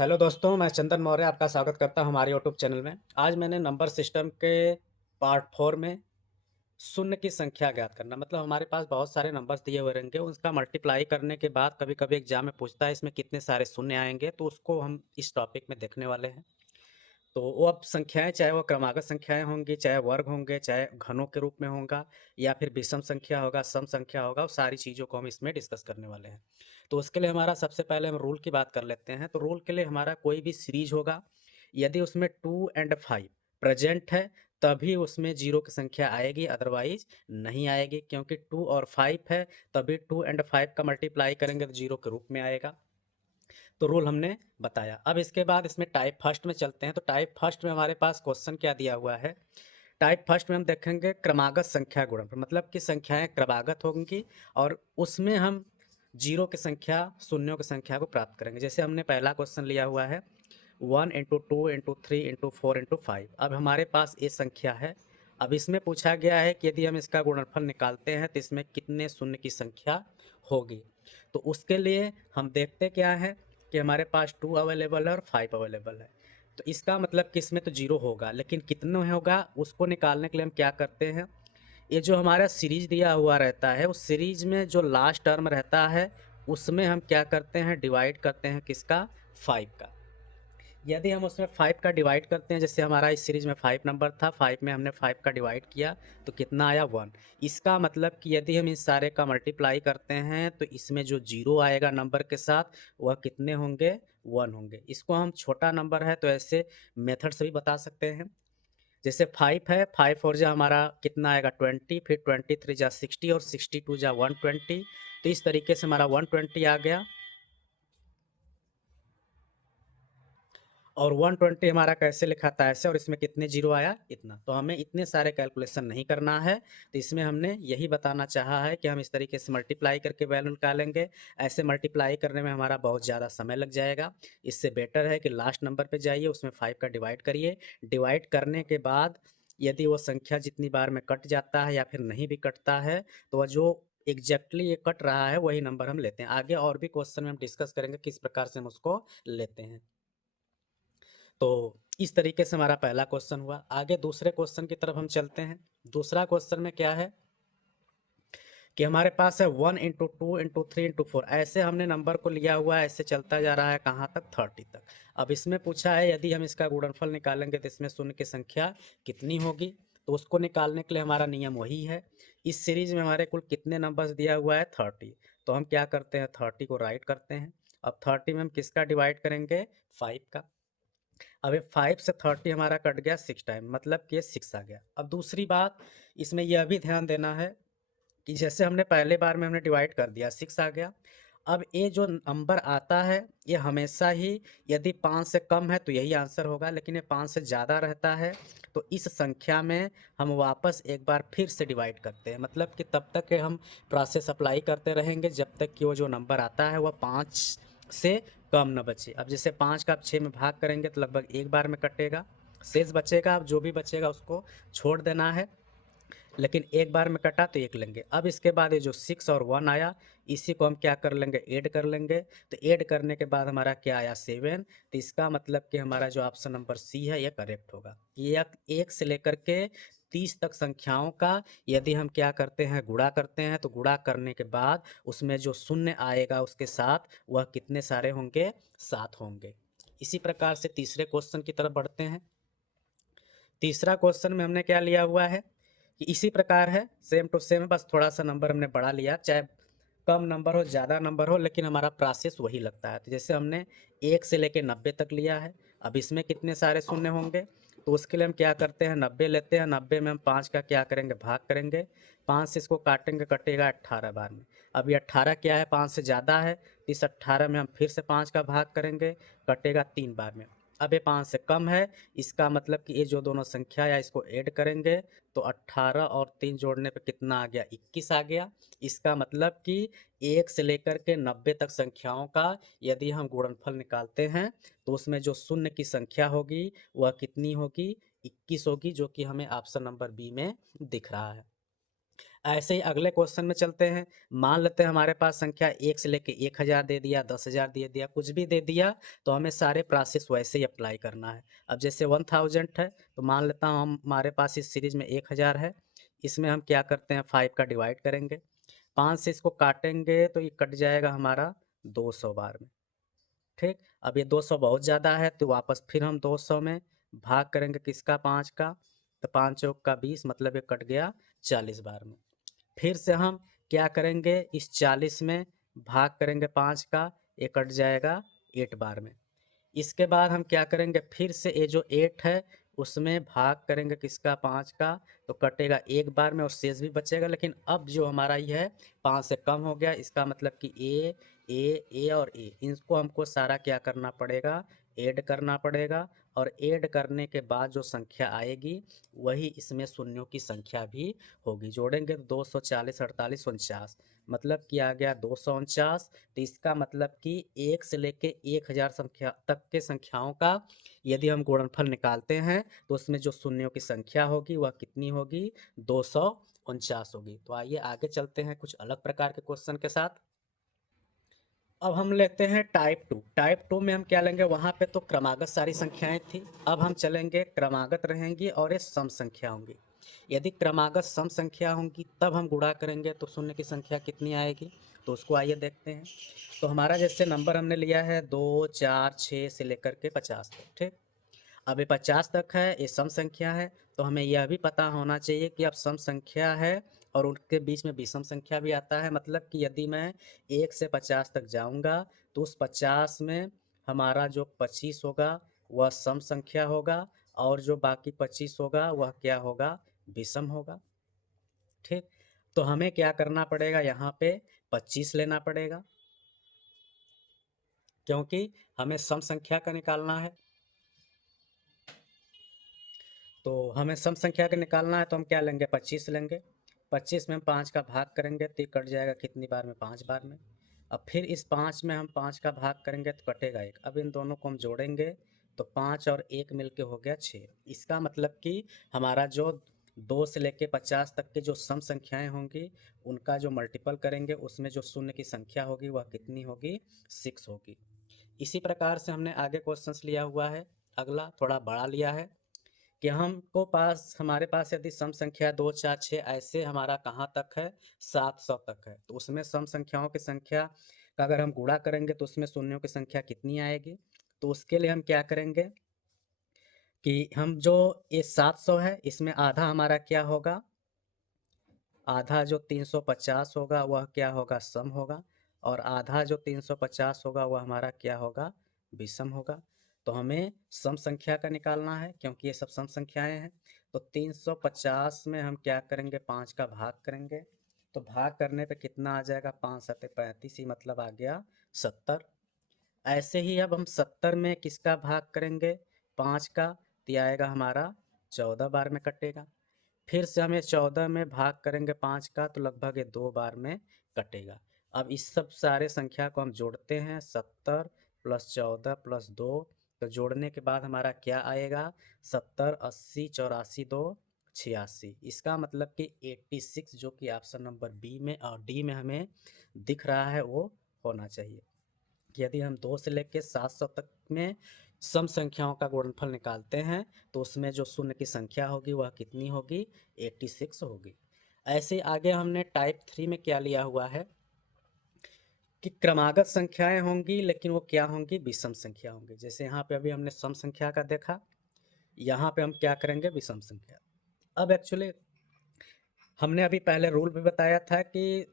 Hello दोस्तों, मैं चंदन मौर्य आपका स्वागत करता हूं हमारे यूट्यूब चैनल में। आज मैंने नंबर सिस्टम के पार्ट 4 में शून्य की संख्या ज्ञात करना मतलब हमारे पास बहुत सारे नंबर्स दिए हुए रहेंगे, उसका मल्टीप्लाई करने के बाद कभी कभी एग्जाम में पूछता है इसमें कितने सारे शून्य आएंगे, तो उसको हम इस टॉपिक में देखने वाले हैं। तो वो अब संख्याएं चाहे वो क्रमागत संख्याएं होंगी, चाहे वर्ग होंगे, चाहे घनों के रूप में होगा या फिर विषम संख्या होगा, सम संख्या होगा, वो सारी चीज़ों को हम इसमें डिस्कस करने वाले हैं। तो उसके लिए हमारा सबसे पहले हम रूल की बात कर लेते हैं। तो रूल के लिए हमारा कोई भी सीरीज होगा, यदि उसमें 2 और 5 प्रेजेंट है तभी उसमें जीरो की संख्या आएगी, अदरवाइज नहीं आएगी। क्योंकि 2 और 5 है तभी 2 और 5 का मल्टीप्लाई करेंगे तो जीरो के रूप में आएगा। तो रूल हमने बताया। अब इसके बाद इसमें टाइप फर्स्ट में चलते हैं। तो टाइप फर्स्ट में हमारे पास क्वेश्चन क्या दिया हुआ है। टाइप फर्स्ट में हम देखेंगे क्रमागत संख्या गुणनफल, मतलब कि संख्याएं क्रमागत होंगी और उसमें हम जीरो की संख्या, शून्यों की संख्या को प्राप्त करेंगे। जैसे हमने पहला क्वेश्चन लिया हुआ है 1 × 2 × 3 × 4 × 5। अब हमारे पास ये संख्या है। अब इसमें पूछा गया है कि यदि हम इसका गुणनफल निकालते हैं तो इसमें कितने शून्य की संख्या होगी। तो उसके लिए हम देखते क्या है कि हमारे पास 2 अवेलेबल है और 5 अवेलेबल है। तो इसका मतलब कि इसमें तो जीरो होगा, लेकिन कितने होगा उसको निकालने के लिए हम क्या करते हैं, ये जो हमारा सीरीज दिया हुआ रहता है उस सीरीज में जो लास्ट टर्म रहता है उसमें हम क्या करते हैं, डिवाइड करते हैं किसका, 5 का। यदि हम उसमें 5 का डिवाइड करते हैं, जैसे हमारा इस सीरीज में 5 नंबर था, 5 में हमने 5 का डिवाइड किया तो कितना आया, 1। इसका मतलब कि यदि हम इस सारे का मल्टीप्लाई करते हैं तो इसमें जो जीरो आएगा नंबर के साथ वह कितने होंगे, 1 होंगे। इसको हम छोटा नंबर है तो ऐसे मेथड से भी बता सकते हैं। जैसे 5 है, 5 और जा हमारा कितना आएगा 20, फिर 23 जा 60 और 62 जा 120। तो इस तरीके से हमारा 120 आ गया और 120 हमारा कैसे लिखा था ऐसे, और इसमें कितने जीरो आया, इतना। तो हमें इतने सारे कैलकुलेशन नहीं करना है। तो इसमें हमने यही बताना चाहा है कि हम इस तरीके से मल्टीप्लाई करके वैल्यू निकालेंगे। ऐसे मल्टीप्लाई करने में हमारा बहुत ज़्यादा समय लग जाएगा। इससे बेटर है कि लास्ट नंबर पे जाइए, उसमें 5 का डिवाइड करिए। डिवाइड करने के बाद यदि वो संख्या जितनी बार में कट जाता है या फिर नहीं भी कटता है तो वह जो एग्जैक्टली ये कट रहा है वही नंबर हम लेते हैं। आगे और भी क्वेश्चन में हम डिस्कस करेंगे किस प्रकार से हम उसको लेते हैं। तो इस तरीके से हमारा पहला क्वेश्चन हुआ। आगे दूसरे क्वेश्चन की तरफ हम चलते हैं। दूसरा क्वेश्चन में क्या है कि हमारे पास है 1 × 2 × 3 × 4। ऐसे हमने नंबर को लिया हुआ है, ऐसे चलता जा रहा है कहाँ तक, 30 तक। अब इसमें पूछा है यदि हम इसका गुणनफल निकालेंगे तो इसमें शून्य की संख्या कितनी होगी। तो उसको निकालने के लिए हमारा नियम वही है। इस सीरीज में हमारे कुल कितने नंबर्स दिया हुआ है, 30। तो हम क्या करते हैं, 30 को राइट करते हैं। अब 30 में हम किसका डिवाइड करेंगे, 5 का। अब ये 5 से 30 हमारा कट गया 6 टाइम, मतलब कि ये 6 आ गया। अब दूसरी बात इसमें यह भी ध्यान देना है कि जैसे हमने पहले बार में हमने डिवाइड कर दिया, 6 आ गया। अब ये जो नंबर आता है ये हमेशा ही यदि 5 से कम है तो यही आंसर होगा, लेकिन ये 5 से ज़्यादा रहता है तो इस संख्या में हम वापस एक बार फिर से डिवाइड करते हैं। मतलब कि तब तक के हम प्रोसेस अप्लाई करते रहेंगे जब तक कि वो जो नंबर आता है वह 5 से कम न बचे। अब जैसे 5 का आप 6 में भाग करेंगे तो लगभग एक बार में कटेगा, शेष बचेगा। अब जो भी बचेगा उसको छोड़ देना है, लेकिन एक बार में कटा तो एक लेंगे। अब इसके बाद ये जो 6 और 1 आया इसी को हम क्या कर लेंगे, ऐड कर लेंगे। तो ऐड करने के बाद हमारा क्या आया, 7। तो इसका मतलब कि हमारा जो ऑप्शन नंबर सी है ये करेक्ट होगा। ये एक से लेकर के 30 तक संख्याओं का यदि हम क्या करते हैं, गुणा करते हैं, तो गुणा करने के बाद उसमें जो शून्य आएगा उसके साथ वह कितने सारे होंगे, 7 होंगे। इसी प्रकार से तीसरे क्वेश्चन की तरफ बढ़ते हैं। तीसरा क्वेश्चन में हमने क्या लिया हुआ है कि इसी प्रकार है, सेम टू सेम, बस थोड़ा सा नंबर हमने बढ़ा लिया। चाहे कम नंबर हो ज़्यादा नंबर हो, लेकिन हमारा प्रोसेस वही लगता है। तो जैसे हमने 1 से लेके 90 तक लिया है। अब इसमें कितने सारे शून्य होंगे, तो उसके लिए हम क्या करते हैं, 90 लेते हैं। 90 में हम 5 का क्या करेंगे, भाग करेंगे। 5 से इसको काटेंगे, कटेगा 18 बार में। अब ये 18 क्या है, 5 से ज़्यादा है। तो इस 18 में हम फिर से 5 का भाग करेंगे, कटेगा 3 बार में। अब ये 5 से कम है, इसका मतलब कि ये जो दोनों संख्या या इसको ऐड करेंगे तो 18 और 3 जोड़ने पे कितना आ गया, 21 आ गया। इसका मतलब कि 1 से लेकर के 90 तक संख्याओं का यदि हम गुणनफल निकालते हैं तो उसमें जो शून्य की संख्या होगी वह कितनी होगी, 21 होगी, जो कि हमें ऑप्शन नंबर बी में दिख रहा है। ऐसे ही अगले क्वेश्चन में चलते हैं। मान लेते हैं हमारे पास संख्या 1 से लेके 1000 दे दिया, 10,000 दे दिया, कुछ भी दे दिया, तो हमें सारे प्रोसेस वैसे ही अप्लाई करना है। अब जैसे 1000 है, तो मान लेता हूँ हमारे पास इस सीरीज में 1000 है, इसमें हम क्या करते हैं 5 का डिवाइड करेंगे, 5 से इसको काटेंगे तो ये कट जाएगा हमारा 200 बार में। ठीक, अब ये 200 बहुत ज़्यादा है, तो वापस फिर हम 200 में भाग करेंगे किसका, 5 का, तो 5 चौक का 20, मतलब ये कट गया 40 बार में। फिर से हम क्या करेंगे, इस 40 में भाग करेंगे 5 का, ये कट जाएगा 8 बार में। इसके बाद हम क्या करेंगे, फिर से ये जो 8 है उसमें भाग करेंगे किसका, 5 का, तो कटेगा 1 बार में और शेष भी बचेगा। लेकिन अब जो हमारा ये है 5 से कम हो गया, इसका मतलब कि ए और ए, इनको हमको सारा क्या करना पड़ेगा, ऐड करना पड़ेगा। और ऐड करने के बाद जो संख्या आएगी वही इसमें शून्यों की संख्या भी होगी। जोड़ेंगे तो 240, 48, 49, मतलब कि आ गया 249। तो इसका मतलब कि 1 से लेके 1000 संख्या तक के संख्याओं का यदि हम गुणनफल निकालते हैं तो उसमें जो शून्यों की संख्या होगी वह कितनी होगी, 249 होगी। तो आइए आगे चलते हैं कुछ अलग प्रकार के क्वेश्चन के साथ। अब हम लेते हैं टाइप 2। टाइप 2 में हम क्या लेंगे, वहाँ पे तो क्रमागत सारी संख्याएं थी, अब हम चलेंगे क्रमागत रहेंगी और ये सम संख्या होंगी। यदि क्रमागत सम संख्या होंगी तब हम गुणा करेंगे तो शून्य की संख्या कितनी आएगी, तो उसको आइए देखते हैं। तो हमारा जैसे नंबर हमने लिया है 2, 4, 6 से लेकर के 50 तक। ठीक, अब ये 50 तक है, ये सम संख्या है, तो हमें यह भी पता होना चाहिए कि अब सम संख्या है और उनके बीच में विषम संख्या भी आता है। मतलब कि यदि मैं 1 से 50 तक जाऊंगा तो उस 50 में हमारा जो 25 होगा वह सम संख्या होगा और जो बाकी 25 होगा वह क्या होगा, विषम होगा। ठीक, तो हमें क्या करना पड़ेगा, यहाँ पे 25 लेना पड़ेगा क्योंकि हमें सम संख्या का निकालना है। तो हमें सम संख्या का निकालना है तो हम क्या लेंगे, 25 लेंगे। 25 में हम 5 का भाग करेंगे तो ये कट जाएगा कितनी बार में, 5 बार में। अब फिर इस 5 में हम 5 का भाग करेंगे तो कटेगा 1। अब इन दोनों को हम जोड़ेंगे तो 5 और 1 मिलके हो गया 6। इसका मतलब कि हमारा जो 2 से लेके 50 तक के जो सम संख्याएं होंगी उनका जो मल्टीपल करेंगे उसमें जो शून्य की संख्या होगी वह कितनी होगी, 6 होगी। इसी प्रकार से हमने आगे क्वेश्चंस लिया हुआ है। अगला थोड़ा बड़ा लिया है कि हमको पास हमारे पास यदि सम संख्या 2, 4, 6 ऐसे हमारा कहाँ तक है, 700 तक है, तो उसमें सम संख्याओं की संख्या का अगर हम गुणा करेंगे तो उसमें शून्यों की संख्या कितनी आएगी। तो उसके लिए हम क्या करेंगे कि हम जो ये 700 है इसमें आधा हमारा क्या होगा, आधा जो 350 होगा वह क्या होगा, सम होगा, और आधा जो 350 होगा वह हमारा क्या होगा, विषम होगा। तो हमें सम संख्या का निकालना है क्योंकि ये सब सम संख्याएं हैं। तो 350 में हम क्या करेंगे, 5 का भाग करेंगे, तो भाग करने पे कितना आ जाएगा, 5 सत्ते 35, ही मतलब आ गया 70। ऐसे ही अब हम 70 में किसका भाग करेंगे, 5 का, तो ये आएगा हमारा 14 बार में कटेगा। फिर से हम ये 14 में भाग करेंगे 5 का तो लगभग ये 2 बार में कटेगा। अब इस सब सारे संख्या को हम जोड़ते हैं, 70 प्लस 14 प्लस 2, तो जोड़ने के बाद हमारा क्या आएगा, 70, 80, 84, 2, 86। इसका मतलब कि 86 जो कि ऑप्शन नंबर बी में और डी में हमें दिख रहा है वो होना चाहिए। यदि हम 2 से लेकर 700 तक में सम संख्याओं का गुणनफल निकालते हैं तो उसमें जो शून्य की संख्या होगी वह कितनी होगी, 86 होगी। ऐसे आगे हमने टाइप 3 में क्या लिया हुआ है कि क्रमागत संख्याएं होंगी लेकिन वो क्या होंगी, विषम संख्या होंगी। जैसे यहाँ पे अभी हमने सम संख्या का देखा, यहाँ पे हम क्या करेंगे, विषम संख्या। अब एक्चुअली हमने अभी पहले रूल भी बताया था कि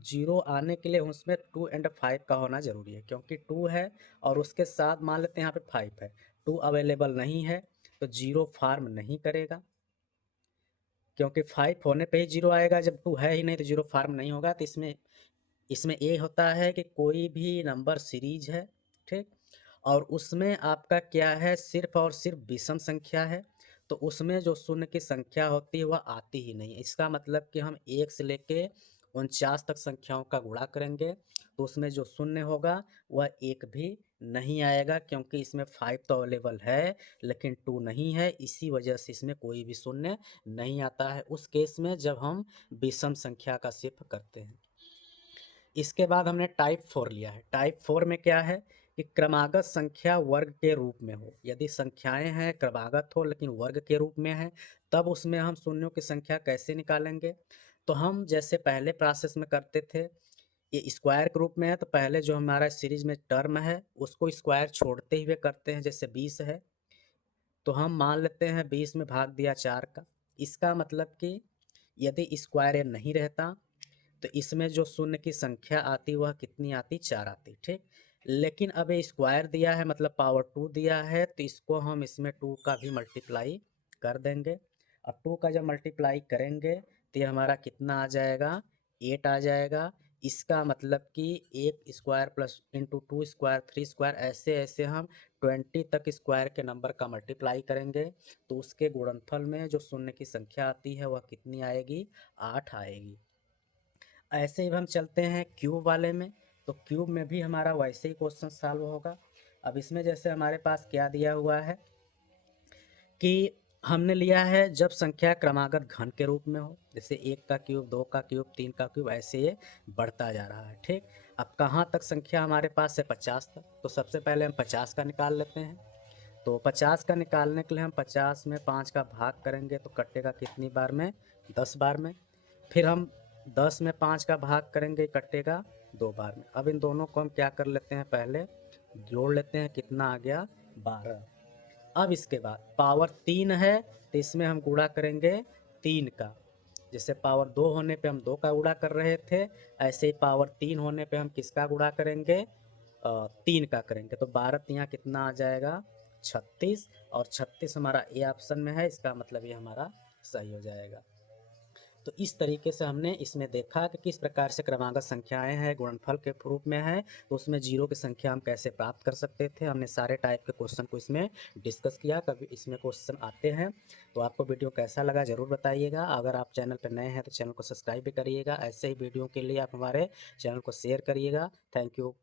जीरो आने के लिए उसमें 2 एंड 5 का होना ज़रूरी है, क्योंकि 2 है और उसके साथ मान लेते हैं यहाँ पे 5 है, 2 अवेलेबल नहीं है तो जीरो फार्म नहीं करेगा, क्योंकि 5 होने पे ही जीरो आएगा, जब 2 है ही नहीं तो जीरो फार्म नहीं होगा। तो इसमें इसमें ये होता है कि कोई भी नंबर सीरीज है, ठीक, और उसमें आपका क्या है, सिर्फ और सिर्फ विषम संख्या है, तो उसमें जो शून्य की संख्या होती है वह आती ही नहीं है। इसका मतलब कि हम 1 से लेके 49 तक संख्याओं का गुणा करेंगे तो उसमें जो शून्य होगा वह एक भी नहीं आएगा, क्योंकि इसमें 5 तो अवेलेबल है लेकिन 2 नहीं है, इसी वजह से इसमें कोई भी शून्य नहीं आता है उस केस में जब हम विषम संख्या का शिफ्ट करते हैं। इसके बाद हमने टाइप 4 लिया है। टाइप 4 में क्या है कि क्रमागत संख्या वर्ग के रूप में हो। यदि संख्याएं हैं क्रमागत हो लेकिन वर्ग के रूप में है, तब उसमें हम शून्यों की संख्या कैसे निकालेंगे? तो हम जैसे पहले प्रोसेस में करते थे, ये स्क्वायर के रूप में है तो पहले जो हमारा सीरीज में टर्म है उसको स्क्वायर छोड़ते हुए करते हैं। जैसे 20 है तो हम मान लेते हैं 20 में भाग दिया 4 का। इसका मतलब कि यदि स्क्वायर ये नहीं रहता तो इसमें जो शून्य की संख्या आती वह कितनी आती? 4 आती, ठीक। लेकिन अब ये स्क्वायर दिया है मतलब पावर 2 दिया है तो इसको हम इसमें 2 का भी मल्टीप्लाई कर देंगे। अब 2 का जब मल्टीप्लाई करेंगे तो ये हमारा कितना आ जाएगा? 8 आ जाएगा। इसका मतलब कि 1 square plus into 2 square 3 square ऐसे ऐसे हम 20 तक स्क्वायर के नंबर का मल्टीप्लाई करेंगे तो उसके गुणनफल में जो शून्य की संख्या आती है वह कितनी आएगी? 8 आएगी। ऐसे ही हम चलते हैं क्यूब वाले में, तो क्यूब में भी हमारा वैसे ही क्वेश्चन सॉल्व होगा। अब इसमें जैसे हमारे पास क्या दिया हुआ है कि हमने लिया है जब संख्या क्रमागत घन के रूप में हो, जैसे 1 का क्यूब, 2 का क्यूब, 3 का क्यूब, ऐसे ये बढ़ता जा रहा है, ठीक। अब कहाँ तक संख्या हमारे पास है? 50 तक। तो सबसे पहले हम 50 का निकाल लेते हैं। तो 50 का निकालने के लिए हम 50 में 5 का भाग करेंगे तो कटेगा कितनी बार में? 10 बार में। फिर हम 10 में 5 का भाग करेंगे, कटेगा 2 बार में। अब इन दोनों को हम क्या कर लेते हैं? पहले जोड़ लेते हैं, कितना आ गया? 12। अब इसके बाद पावर 3 है तो इसमें हम गुणा करेंगे 3 का। जैसे पावर 2 होने पे हम 2 का गुणा कर रहे थे, ऐसे ही पावर 3 होने पे हम किसका गुणा करेंगे? 3 का करेंगे। तो 12 यहाँ कितना आ जाएगा? 36। और 36 हमारा ए ऑप्शन में है, इसका मतलब ये हमारा सही हो जाएगा। तो इस तरीके से हमने इसमें देखा कि किस प्रकार से क्रमागत संख्याएं हैं गुणनफल के रूप में है, तो उसमें जीरो की संख्या हम कैसे प्राप्त कर सकते थे। हमने सारे टाइप के क्वेश्चन को इसमें डिस्कस किया। कभी इसमें क्वेश्चन आते हैं तो आपको वीडियो कैसा लगा ज़रूर बताइएगा। अगर आप चैनल पर नए हैं तो चैनल को सब्सक्राइब भी करिएगा। ऐसे ही वीडियो के लिए आप हमारे चैनल को शेयर करिएगा। Thank you.